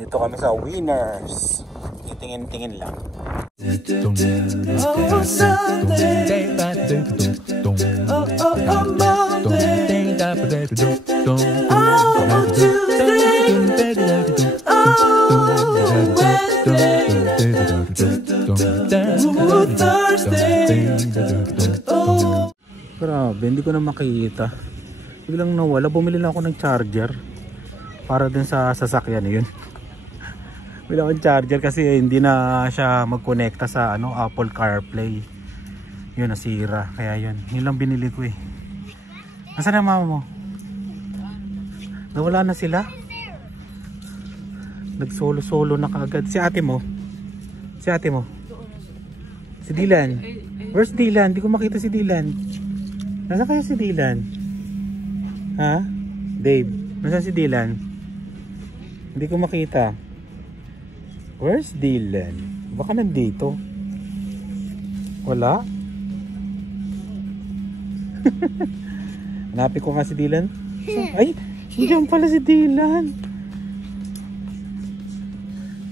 Dito kami sa Winners. Titingin-tingin lang. Oh, Sunday. Oh, Monday. Oh, Tuesday. Oh, Wednesday. Oh, Thursday. Oh. Grabe, hindi ko na makita. Biglang nawala. Bumili lang ako ng charger para dun sa sasakyan yun. Bumili ako ng charger kasi hindi na siya magkonekta sa Apple CarPlay. Yun, nasira. Kaya yun lang binili ko eh. Nasaan na mama mo? Nawala na sila. Nagsolo-solo na kaagad. Si ate mo? Si Dylan. Where's Dylan? Hindi ko makita si Dylan. Nasaan kaya si Dylan? Ha? Dave, nasaan si Dylan? Hindi ko makita. Where's Dylan? Baka nandito. Wala? Hanapin ko nga si Dylan. Ay, diyan pala si Dylan.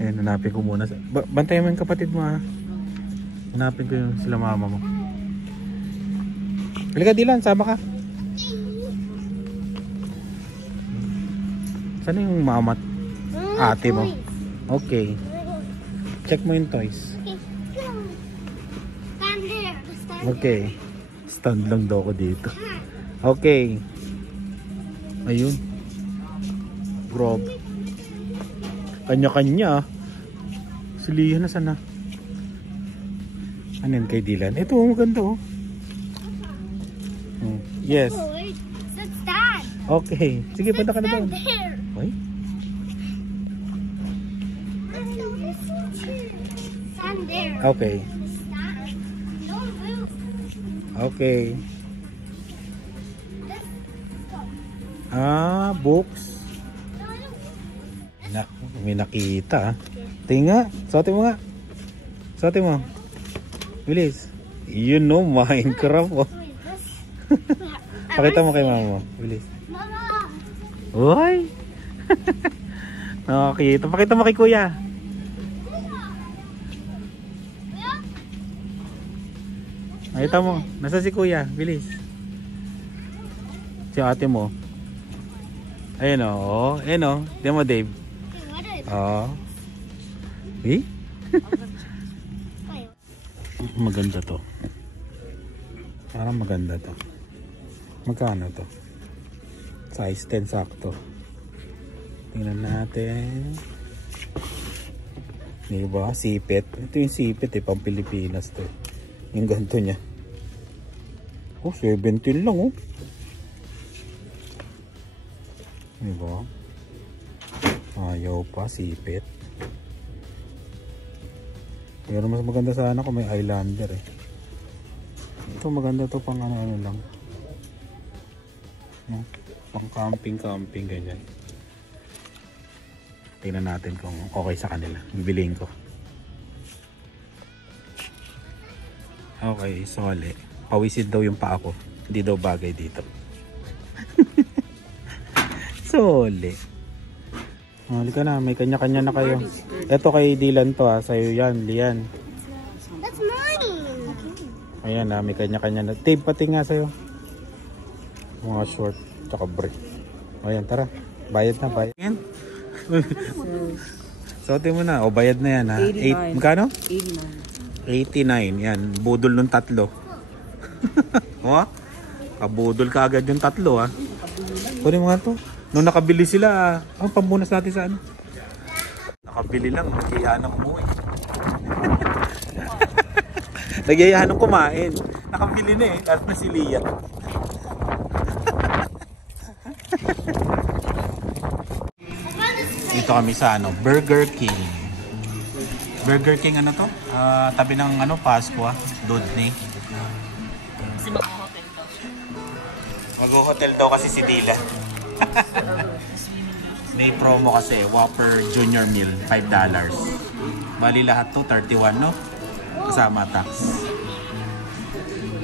Ayan, hanapin ko muna. Bantayan mo yung kapatid mo ha. Hanapin ko yung sila mama mo. Halika Dylan, sama ka. Saan yung mama ate mo? Okay. Check mo yung toys. Okay. Stand lang daw ako dito. Okay. Ayun. Grabe. Kanya-kanya. Si Leah na sana. Ano yun kay Dylan? Ito, maganda oh. Yes. Okay. Sige, punta ka na doon. Wait. Okay. Okay. Books. May nakita. Tingnan. Suotin mo nga. Suotin mo. Bilis. You know Minecraft oh. Pakita mo kay mama mo. Bilis. Uy. Nakakita. Pakita mo kay kuya. Nakita mo. Nasa si kuya. Bilis. Si ate mo. Ayun o. Ayun o. Diyan mo Dave. Oo. Eh? Maganda to. Parang maganda to. Magkano to? Size 10 sakto. Tingnan natin. Diba? Sipit. Ito yung sipit eh. Pang Pilipinas to. Yung ganito niya. Oh, 17 lang oh. Diba? Ayaw pa. Sipit. Pero mas maganda sana kung may eyelander eh. Ito maganda to pang ano lang. No? Pang camping ganyan. Tingnan natin kung okay sa kanila. Bibiliin ko. Okay, sole. Pawisid daw yung paa ko. Hindi daw bagay dito. Sole. Halika na, may kanya-kanya na kayo. Ito kay Dylan to ha. Sa'yo yan, Lian. That's mine. Ayan ha, may kanya-kanya na. Tape pati nga sa'yo. Mga short, tsaka brief. Ayan, tara. Bayad na, bayad. Sote mo na. O, bayad na yan ha. 89. Magkano? 89. 89. Yan. Budol nung tatlo. O? Kabudol ka agad yung tatlo ha. Kunin mo nga to. Nung nakabili sila, pambunas natin sa ano. Nakabili lang. Nagyayahan ng umuwi. Nagyayahan ng kumain. Nakabili na eh. Lalo na si Leah. Dito kami sa ano, Burger King. Burger King ano to? Tabi ng ano, Pasqua, Dudney. Kasi mag-hotel daw siya. Mag-hotel daw kasi si Dylan. May promo kasi, Whopper Junior Meal, $5. Bali lahat to, 31 no? Kasama tax.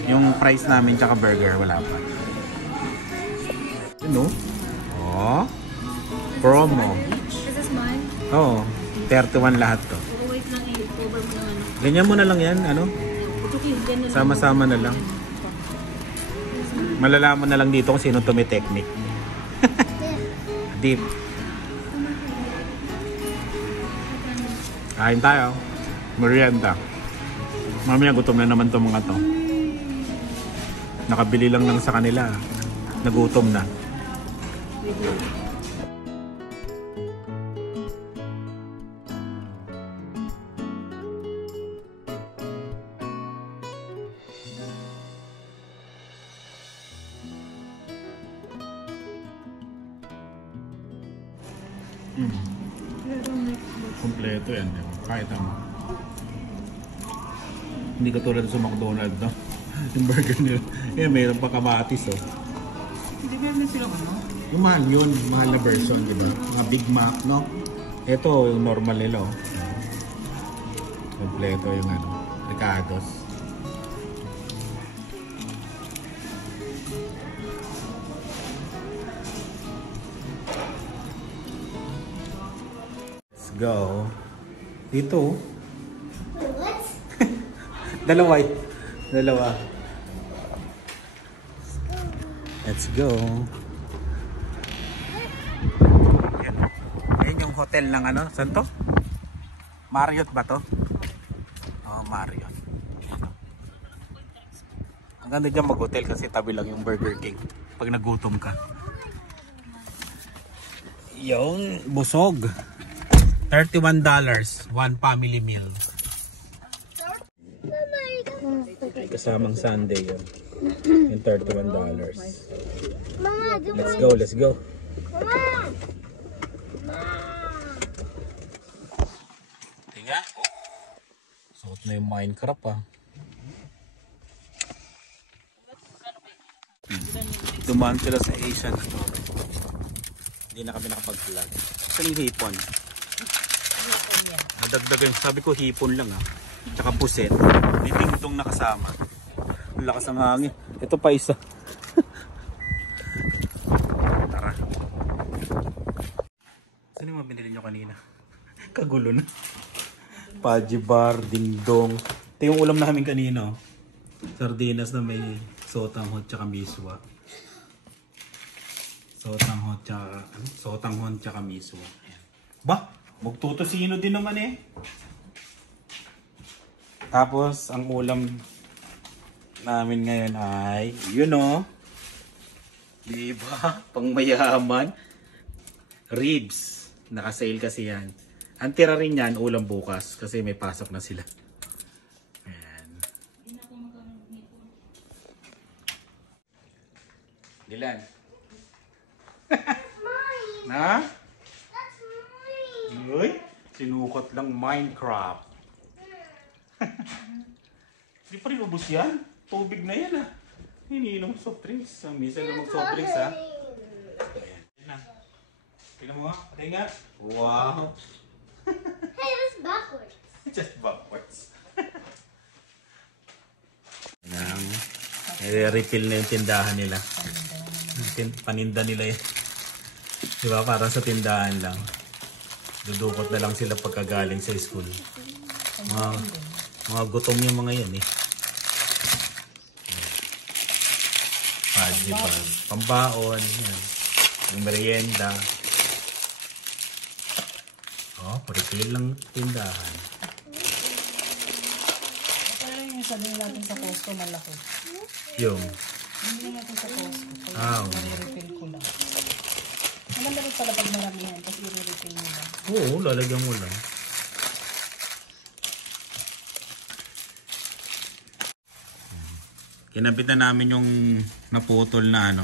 Yung price namin tsaka burger, wala pa. Ano? Oh, promo. Is this mine? Oo, 31 lahat to. Oh, wait lang, i-cover mo naman. Ganyan mo na lang yan, ano? Ito kayo, dyan na lang. Sama-sama na lang. Malalaman na lang dito kung sino tumiteknik. Deep. Kain tayo. Merienda. Mamaya gutom na naman itong mga to. Nakabili lang lang sa kanila. Nagutom na. Kompleto yan. Kahit ano. Hindi katulad sa McDonald's, no? Yung burger nila. Eh, mayroon pa kamatis, oh. Hindi ba na sila ano? Yung mahal yun. Mahal na version, di ba? Mga Big Mac, no? Ito, yung normal nila, oh. Kompleto yung ano. Ricardo's. Let's go. Dito, oh. What? Dalawa eh. Dalawa. Let's go. Yan. Ayan yung hotel ng ano. Saan to? Marriott ba to? Oh, Marriott. Ang ganda dyan mag-hotel kasi tabi lang yung Burger King. Pag nagutom ka. Yung busog. $31. One family meal. Kasamang Sunday yun. Yung $31. Mama, do Let's go, let's go. Mama. Tinga. Suot na yung Minecraft ah. Dumaan sila sa Asian. Hindi na kami nakapag-vlog. Saan yung hipon? Nadagdagan. Sabi ko hipon lang ah. Tsaka puset. May tingtong nakasama. Ang lakas ng hangin. Ito pa isa. Tara. Saan yung mga binili nyo kanina? Kagulo na. Paji bar, dingdong. Ito yung ulam namin kanina. Oh. Sardinas na may sotanghon tsaka miswa. Sotanghon tsaka miswa. Ayan. Ba? Magtutosino din naman eh. Tapos, ang ulam namin ngayon ay, yun o. Diba? Pang mayaman. Ribs. Naka-sale kasi yan. Ang tira rin yan, ulam bukas. Kasi may pasok na sila. Ayan. Dilan. Na? That's mine. Uy, sinukat lang Minecraft. Hindi pa rin ubos yan. Tubig na yan ah. Hiniinom soft drinks. Minsan na mag-soft drinks ha. Ayan. Yan na. Tingnan mo ha. Tingnan. Wow. Hey, that's backwards. Just backwards. I-refill na yung tindahan nila. Paninda nila yun. Diba? Parang sa tindahan lang. Dudukot na lang sila pagkagaling sa school. Mga gutom yung mga yan eh. Diba? Pambaon. Yan. Yung merienda. Oh, refill lang tindahan. Pero yung sabihin natin sa Costco malaki. Yung. Hindi natin sa Costco. Ah, I-refill ko lang. Maganda rin pala pag maramihan kasi i-refill mo lang. Oo, lalagyan mo lang. Kinabit na namin yung naputol na ano.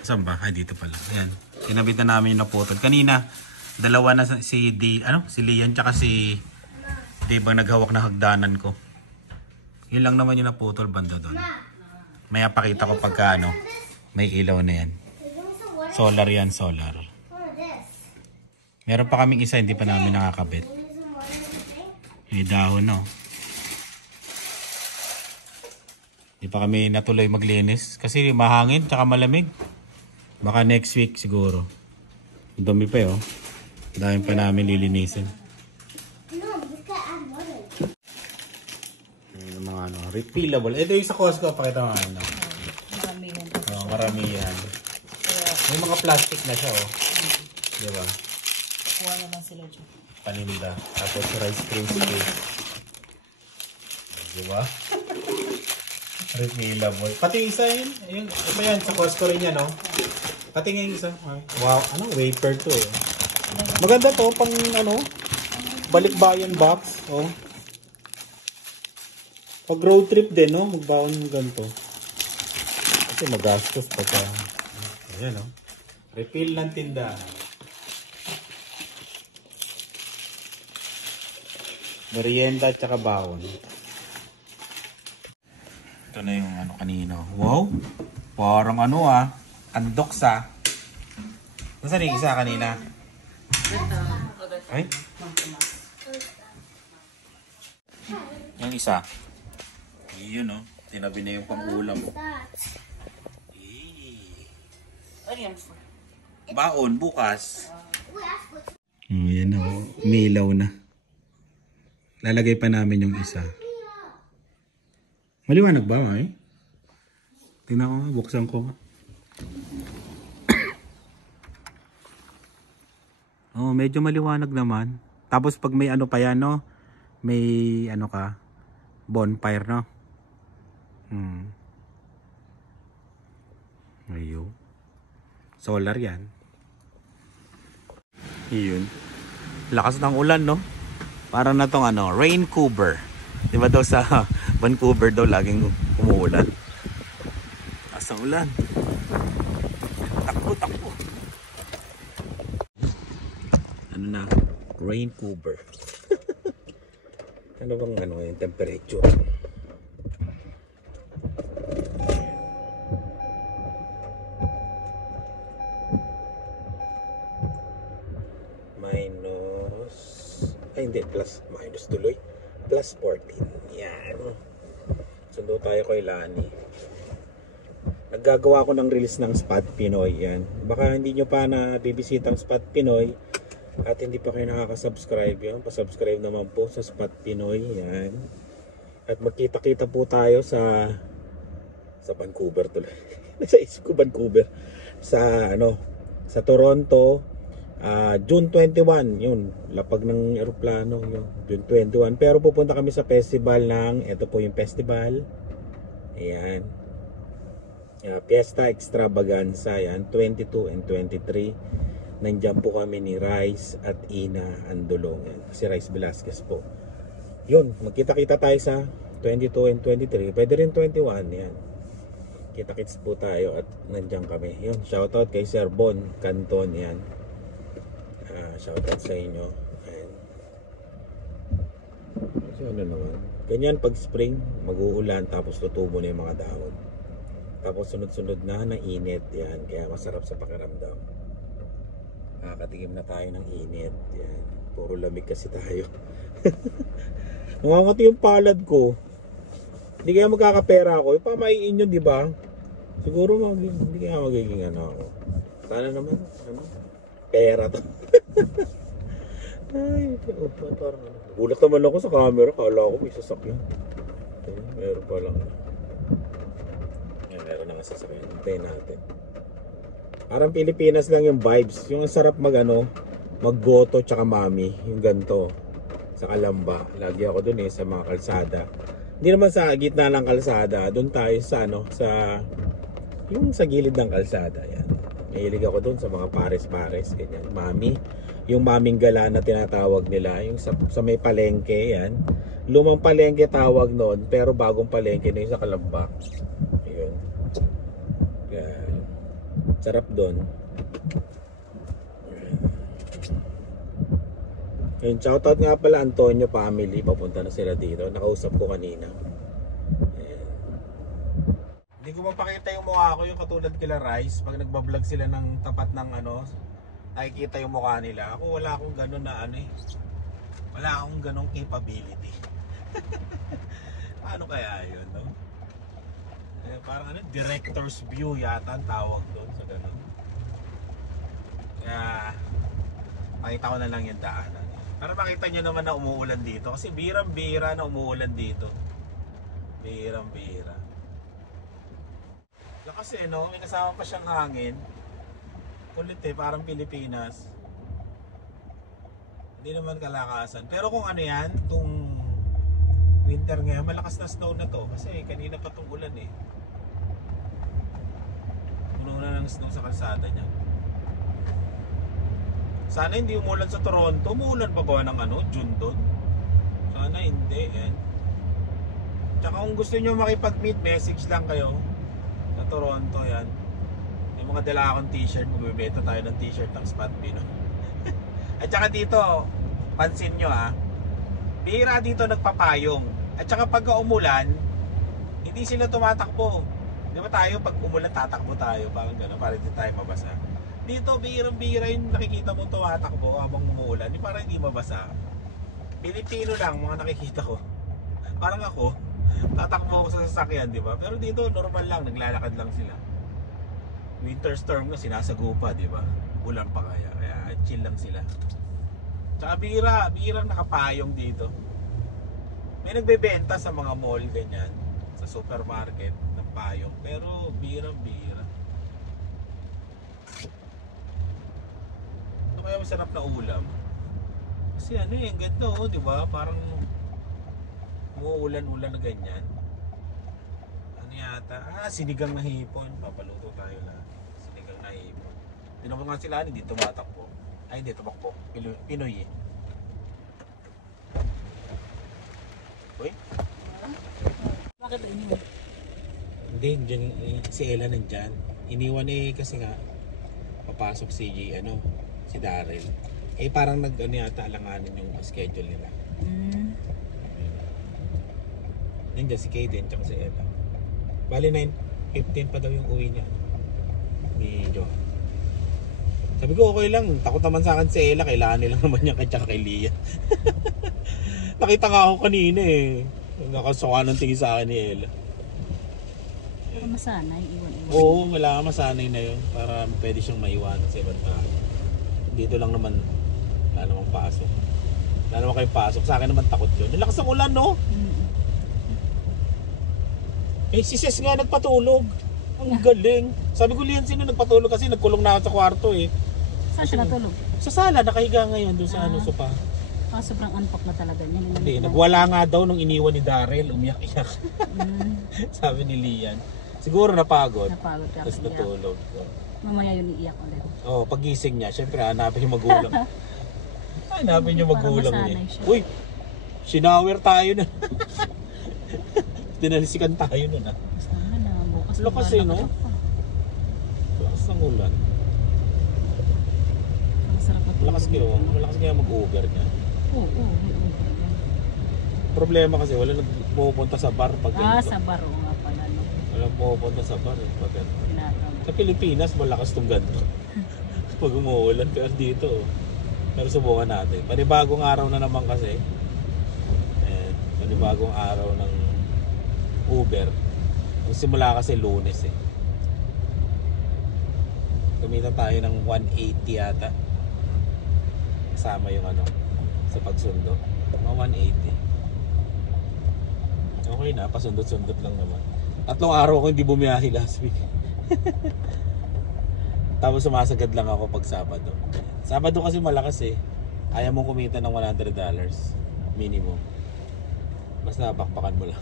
Saan ba? Ay, dito pala. Ayan. Kinabit na namin yung naputol. Kanina, dalawa na si Lian tsaka si Dave ang naghawak na hagdanan ko. Yun lang naman yung naputol banda doon. Maya pakita ko pagka ano, may ilaw na yan. Solar yan, solar. Meron pa kaming isa, hindi pa namin nakakabit. May dahon, no? Hindi pa kami natuloy maglinis. Kasi mahangin, tsaka malamig. Baka next week siguro. Ang dami pa, oh. Dahil pa namin lilinisin. No, you can add water. Yung mga ano, refillable. Ito yung sa Costco, pakita mo ano. Maramihan. Oh, maramihan. Kaya, May mga plastic na siya, oh. Diba? kuha na lang sila dyan. Paninda. Tapos rice crispy. Diba? Refillable. Pati isa yun. Yung, ito yan, sa Costco rin yan, oh. Pati nga yung isa. Wow, ano, wafer to, eh. Maganda to, pang ano, balikbayan box, oh. Pag road trip din, no? Magbaon yung ganito. Kasi magastos pagka. Ayan, no? Refill ng tindahan. Merienda at saka baon. Ito na yung ano kanina. Wow! Parang ano andoks Nasaan yung isa kanina? Ay? Yung isa. Yun, no? Tinabi na yung pangulam. Ano yan? Baon, bukas. Yan na, umilaw na. Lalagay pa namin yung isa. Maliwanag ba, May? Tingnan ko nga, buksan ko nga. Oh, medyo maliwanag naman. Tapos pag may ano pa yan, no? May ano ka, bonfire, no? Ayun. Solar yan. Yun. Lakas ng ulan, no? Para na tong ano, Raincover. Di ba daw sa Vancouver daw laging umuulan. Asa ulan. Takbo, takbo. Ano na? Raincover. Ano bang ano yung temperature? Hindi, minus tuloy. Plus 14. Yan. Sundo tayo kay Lani. Naggagawa ko ng release ng Spot Pinoy. Yan. Baka hindi nyo pa na bibisita ang Spot Pinoy at hindi pa kayo nakaka-subscribe. Yan. Pa-subscribe naman po sa Spot Pinoy. Yan. At magkita-kita po tayo sa Vancouver tuloy. Nasa isip ko Vancouver. Sa Toronto. June 21, yun, lapag ng eroplano, yun, June 21. Pero pupunta kami sa festival ito po yung festival. Ayan. Fiesta Extravaganza, yan, 22 and 23. Nandiyan po kami ni Rice at Ina Andulong. Yan, si Rice Velasquez po. Yun, magkita-kita tayo sa 22 and 23. Pwede rin 21, yan. Kita-kits po tayo at nandiyan kami. Yun, shoutout kay Sir Bon Canton, yan. Shoutout sa inyo. Ayan. So ano naman, ganyan pag spring mag-uulan tapos tutubo na yung mga dahon, tapos sunod-sunod na init. Yan, kaya masarap sa pakiramdam. Nakakatigim na tayo ng init. Yan, puro lamig kasi tayo. Nangangati yung palad ko. Hindi kaya magkakapera ako. Pamaiin yun, di ba? Siguro hindi kaya magiging ako. Sana naman pera to. Ay, parang gulat naman ako sa camera. Kala ko may sasakyan. Meron pa lang. Meron na nga sasakyan. Hintayin natin. Parang Pilipinas lang yung vibes. Yung sarap mag-goto tsaka mami. Yung ganto. Sa Kalamba. Lagi ako dun sa mga kalsada. Hindi naman sa gitna ng kalsada. Doon tayo sa yung sa gilid ng kalsada. Yan. Mahilig ako dun sa mga pares-pares, ganyan. Mami, yung maming gala na tinatawag nila, yung sa may palengke, yan. Lumang palengke tawag noon, pero bagong palengke na yung sa Kalamba. Ayun. Yan. Sarap dun. Ayun, shoutout nga pala Antonio family, papunta na sila dito. Nakausap ko kanina. Hindi ko mapakita yung mukha ko, yung katulad kila Rice. Pag nagbablog sila ng tapat ng nakikita yung mukha nila. Ako wala akong ganun na wala akong ganung capability. Paano kaya yun, no? Parang director's view yata ang tawag doon sa ganun. Kaya Pakita ko na lang yung daanan. Para makita nyo naman na umuulan dito. Kasi birang-bira na umuulan dito. Birang-bira. Kasi no, may kasama pa siyang hangin. Kulit parang Pilipinas. Hindi naman kalakasan. Pero kung ano yan, kung winter ngayon, malakas na snow na to. Kasi kanina pa itong ulan eh. Puno na ng snow sa kalsada niya. Sana hindi umulan sa Toronto. Umulan pa ba ng June doon? Sana hindi eh. Tsaka kung gusto nyo makipag-meet, message lang kayo. Sa Toronto yan. Yung mga dala akong t-shirt, magbibenta tayo ng t-shirt ng Spot Pinoy. At saka dito, pansin nyo bihira dito nagpapayong. At saka pagka umulan, hindi sila tumatakbo. Di ba tayo pag umulan tatakbo tayo, parang gano'n, para hindi tayo mabasa. Dito bihirang-bihira yung nakikita mo tumatakbo habang umuulan, parang hindi mabasa. Pilipino lang mga nakikita ko. Parang ako, tatakbo ako sa sasakyan, di ba? Pero dito normal lang, naglalakad lang sila. Winter storm na sinasagupa, di ba? Ulan pa kaya chill lang sila. Tsaka bihirang nakapayong dito. May nagbebenta sa mga mall ganyan, sa supermarket ng payong, pero bihirang-bihira. Ito kaya masarap na ulam. Kasi ang ganda di ba? Parang umuulan-ulan na ganyan. Ano yata? Sinigang na hipon. Papaluto tayo lahat. Sinigang na hipon. Tinapos nga sila, hindi tumatakbo. Ay, hindi tumakbo. Pinoy eh. Uy? Bakit iniwan? Hindi, dyan, si Ella nandyan. Iniwan kasi nga, papasok si Darrell. Parang yata alanganin yung schedule nila. Nandiyan si Kaden tsaka si Ella. Bali 9:15 pa daw yung uwi niya. Ni Joe. Sabi ko okay lang, takot naman sa akin si Ella, kailangan nilang naman niya kay Lia. Nakita nga ako kanina nakasuka ng tingin sa akin ni Ella. Para masanay, iwan-iwan. Oo, wala masanay na yun para pwede siyang maiwanan sa ibang tao. Dito lang naman, wala namang pasok. Wala naman kayong pasok, sa akin naman takot yun. Nilakas ang ulan no? Si Ses nga nagpatulog. Ang galing. Sabi ko Lian, sino nagpatulog kasi nagkulong na ako sa kwarto eh. Saan siya natulog? Sa sala, nakahiga ngayon doon sa sopa. Sobrang antok na talaga niya. Hindi, nagwala nga daw nung iniwan ni Darrell, umiyak-iyak. Sabi ni Lian. Siguro napagod. Napagod ka. Tapos natulog. Mamaya yun iiyak ulit. Pagising niya, syempre hanapin yung magulang. Hanapin yung magulang niya. Uy, shinower tayo na. Dinalisikan tayo nun Basta na, bukas na lakas no? Lakas ng ulan. Masarap na Malakas kaya mag-Uber niya. Oo, Problema kasi wala nagpupunta sa bar pag ganito. sa bar nga pala. No? Wala pupunta sa bar pag ganito. Tinatawag. Sa Pilipinas malakas tong ganito. Pag umuulan, pero dito. Pero subukan natin. Panibagong araw na naman kasi. Panibagong araw ng Uber. Simula kasi Lunes Gamitan tayo ng 180 yata. Kasama yung sa pagsundo. Mga 180. Okay na, pasundot-sundot lang naman. 3 araw ko hindi bumiyahe last week. Tapos sumasagad lang ako pag Sabado. Sabado kasi malakas Ayaw mong kumita ng $100 minimum. Basta bakbakan mo lang.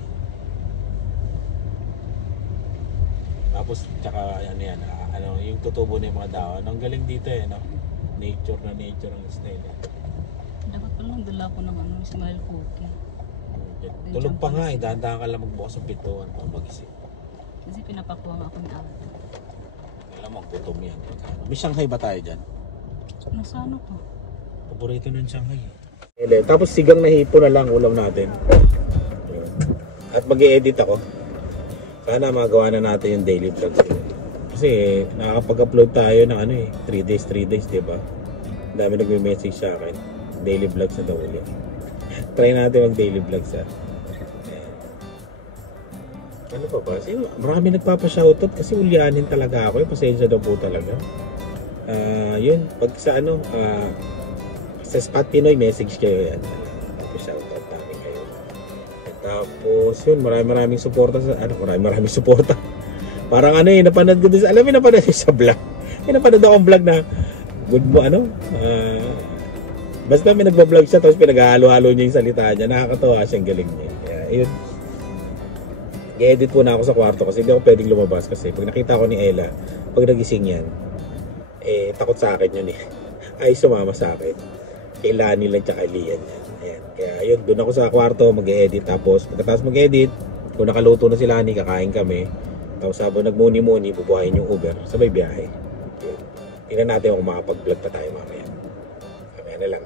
Tapos tsaka yung tutubo na yung mga daon. Ang galing dito no? Nature ang style Dapat pala nagdala ko ng smile cookie. Tulog pa nga dahan-dahan ka lang magbukas ng pintuan para magising. Kasi pinapakuha nga ako ni Alta. Kailan magtutom yan. May Shanghai ba tayo dyan? Nasa pa? Paborito ng Shanghai Tapos sigang na hipo na lang ulam natin. At mag-i-edit ako. Sana magawa na natin yung daily vlog. Kasi nakakapag-upload tayo ng 3 days, di ba? Dami nagme-message sa akin. Daily vlogs na daw ulit. Try natin mag-daily vlogs Ano pa ba? Marami nagpapa-shoutout kasi ulyanin talaga ako. Pasensya daw po talaga. Yun, pag sa Sa Spot Pinoy, message kayo yan. Tapos shoutout namin kayo. At tapos yun, maraming suporta sa, maraming suporta. Parang napanood ko din sa, alam mo, napanood ko sa vlog. Napanood akong vlog na, basta may nagbablog siya, tapos pinaghalo-halo niya yung salita niya. Nakakatawa siyang galing niya. Kaya, yun. I-edit po na ako sa kwarto kasi hindi ako pwedeng lumabas kasi pag nakita ko ni Ella, pag nagising yan, takot sa akin yun ay sumama sa akin. Kay Lani lang tsaka Lian yan. Ayan. Kaya yun, doon ako sa kwarto mag-edit, tapos pagkatapos mag-edit, kung nakaluto na si Lani, kakain kami. Tapos habang nagmuni-muni, bubuhayin yung Uber, sabay biyahe. Yun. Tingnan natin kung makapag-vlog pa tayo mamaya. Mamaya na lang.